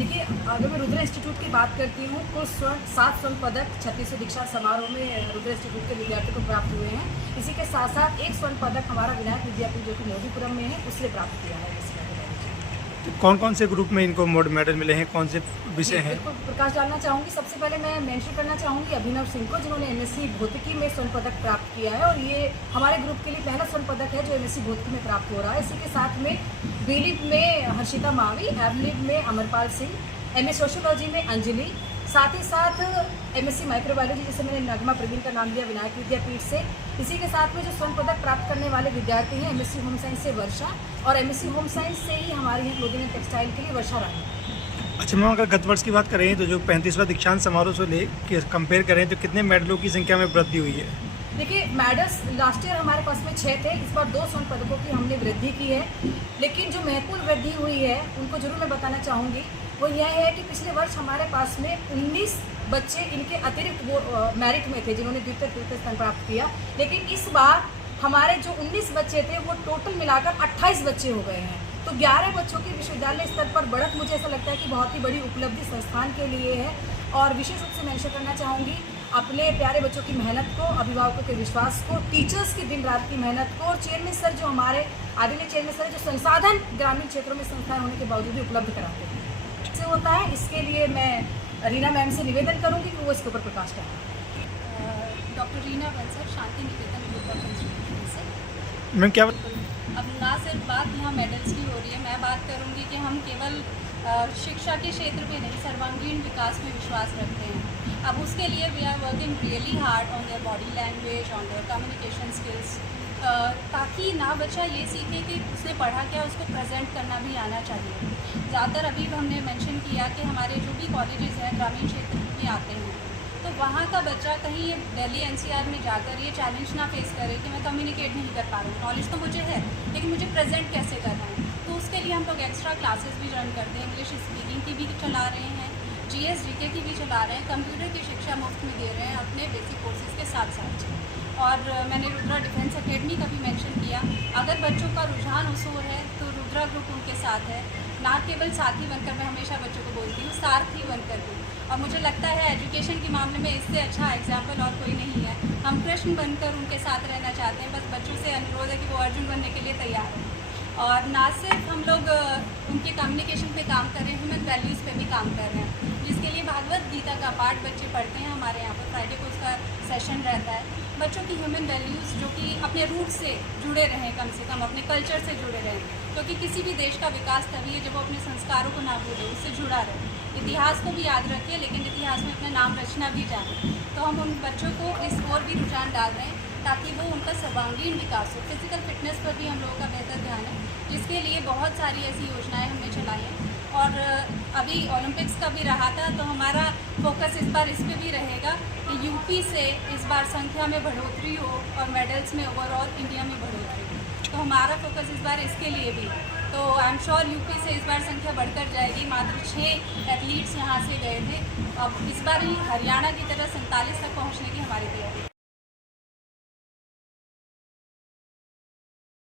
देखिए, अगर मैं रुद्र इंस्टीट्यूट की बात करती हूँ, कुल 7 स्वर्ण पदक 36वें दीक्षांत समारोह में रुद्र इंस्टीट्यूट के विद्यार्थियों को प्राप्त हुए हैं। इसी के साथ साथ एक स्वर्ण पदक हमारा विनायक विद्यापीठ जो कि मोदीपुरम में है, उसने प्राप्त किया है। तो कौन कौन से ग्रुप में इनको मेडल मिले हैं, कौन से विषय हैं? बिल्कुल प्रकाश डालना चाहूँगी। सबसे पहले मैं मेंशन करना चाहूँगी अभिनव सिंह को, जिन्होंने एमएससी भौतिकी में स्वर्ण पदक प्राप्त किया है और ये हमारे ग्रुप के लिए पहला स्वर्ण पदक है जो एमएससी भौतिकी में प्राप्त हो रहा है। इसी के साथ में बीलिप में हर्षिता मावी, एबलिप में अमरपाल सिंह, एमए सोशियोलॉजी में अंजलि, साथ ही साथ एमएससी माइक्रोबायोलॉजी जिसे मैंने नगमा प्रवीण का नाम लिया विनायक विद्यापीठ से। इसी के साथ में जो स्वर्ण पदक प्राप्त करने वाले विद्यार्थी हैं एमएससी होम साइंस से वर्षा, और एमएससी होम साइंस से ही हमारे यहाँ क्लोथिंग एंड टेक्सटाइल के लिए वर्षा रानी। अच्छा मैम, अगर गत वर्ष की बात करें तो जो 35वां दीक्षांत समारोह से ले कंपेयर करें तो कितने मेडलों की संख्या में वृद्धि हुई है? देखिए, मेडल्स लास्ट ईयर हमारे पास में 6 थे, इस बार 2 स्वर्ण पदकों की हमने वृद्धि की है। लेकिन जो महत्वपूर्ण वृद्धि हुई है उनको जरूर मैं बताना चाहूँगी, वो यह है कि पिछले वर्ष हमारे पास में 19 बच्चे इनके अतिरिक्त वो मेरिट में थे जिन्होंने द्वितीय तृतीय स्थान प्राप्त किया। लेकिन इस बार हमारे जो 19 बच्चे थे वो टोटल मिलाकर 28 बच्चे हो गए हैं। तो 11 बच्चों की विश्वविद्यालय स्तर पर बढ़त मुझे ऐसा लगता है कि बहुत ही बड़ी उपलब्धि संस्थान के लिए है। और विशेष रूप से मेंशन करना चाहूँगी अपने प्यारे बच्चों की मेहनत को, अभिभावकों के विश्वास को, टीचर्स की दिन रात की मेहनत को, और चेयरमैन सर जो हमारे आदरणीय चेयरमैन सर जो संसाधन ग्रामीण क्षेत्रों में संस्थाएं होने के बावजूद भी उपलब्ध कराते हैं से होता है। इसके लिए मैं रीना मैम से निवेदन करूँगी कि वो इसके ऊपर प्रकाश करें। Doctor Reena Bansal, Shanti Niketan group of institution से। मैम क्या अब ना सिर्फ बात यहाँ मेडल्स की हो रही है, मैं बात करूँगी कि हम केवल शिक्षा के क्षेत्र में नहीं, सर्वांगीण विकास में विश्वास रखते हैं। अब उसके लिए we are working really hard on their body language, on their communication skills, ताकि ना बच्चा ये सीखे कि उसने पढ़ा क्या, उसको प्रेजेंट करना भी आना चाहिए। ज़्यादातर अभी हमने मेंशन किया कि हमारे जो भी कॉलेजेस हैं ग्रामीण क्षेत्र में आते हैं, तो वहाँ का बच्चा कहीं दिल्ली एनसीआर में जाकर ये चैलेंज ना फेस करे कि मैं कम्युनिकेट नहीं कर पा रहा हूँ, नॉलेज तो मुझे है लेकिन मुझे प्रेजेंट कैसे करना है। तो उसके लिए हम लोग एक्स्ट्रा क्लासेस भी रन करते हैं, इंग्लिश स्पीकिंग की भी चला रहे हैं, जीएस जीके की भी चला रहे हैं, कंप्यूटर की शिक्षा मुफ्त में दे रहे हैं अपने बेसिक कोर्सेज के साथ साथ। और मैंने रुद्रा डिफेंस एकेडमी का भी मेंशन किया। अगर बच्चों का रुझान उस ओर है तो रुद्रा ग्रुप उनके साथ है, ना केवल साथी बनकर, मैं हमेशा बच्चों को बोलती हूँ सारथी बनकर भी। और मुझे लगता है एजुकेशन के मामले में इससे अच्छा एग्जाम्पल और कोई नहीं है। हम कृष्ण बनकर उनके साथ रहना चाहते हैं, बस बच्चों से अनुरोध है कि वो अर्जुन बनने के लिए तैयार हैं। और ना सिर्फ हम लोग उनके कम्युनिकेशन पे काम कर रहे हैं, ह्यूमन वैल्यूज़ पे भी काम कर रहे हैं, जिसके लिए भागवत गीता का पाठ बच्चे पढ़ते हैं। हमारे यहाँ पर फ्राइडे को उसका सेशन रहता है। बच्चों की ह्यूमन वैल्यूज़ जो कि अपने रूट से जुड़े रहें, कम से कम अपने कल्चर से जुड़े रहें, क्योंकि किसी भी देश का विकास तभी है जब वो अपने संस्कारों को ना भूले, उससे जुड़ा रहे। इतिहास को भी याद रखिए लेकिन इतिहास में अपना नाम रचना भी जाने। तो हम उन बच्चों को इस ओर भी रुझान डाल रहे हैं ताकि वो उनका सर्वांगीण विकास हो। फिजिकल फिटनेस पर भी हम लोगों का बेहतर ध्यान है, जिसके लिए बहुत सारी ऐसी योजनाएं हमने चलाई हैं। और अभी ओलंपिक्स का भी रहा था, तो हमारा फोकस इस बार इस पर भी रहेगा कि यूपी से इस बार संख्या में बढ़ोतरी हो और मेडल्स में ओवरऑल इंडिया में बढ़ोतरी हो। तो हमारा फोकस इस बार इसके लिए भी। तो आई एम श्योर यूपी से इस बार संख्या बढ़कर जाएगी। मात्र 6 एथलीट्स यहाँ से गए थे, अब इस बार ही हरियाणा की तरह 47 तक पहुँचने की हमारी तैयारी है।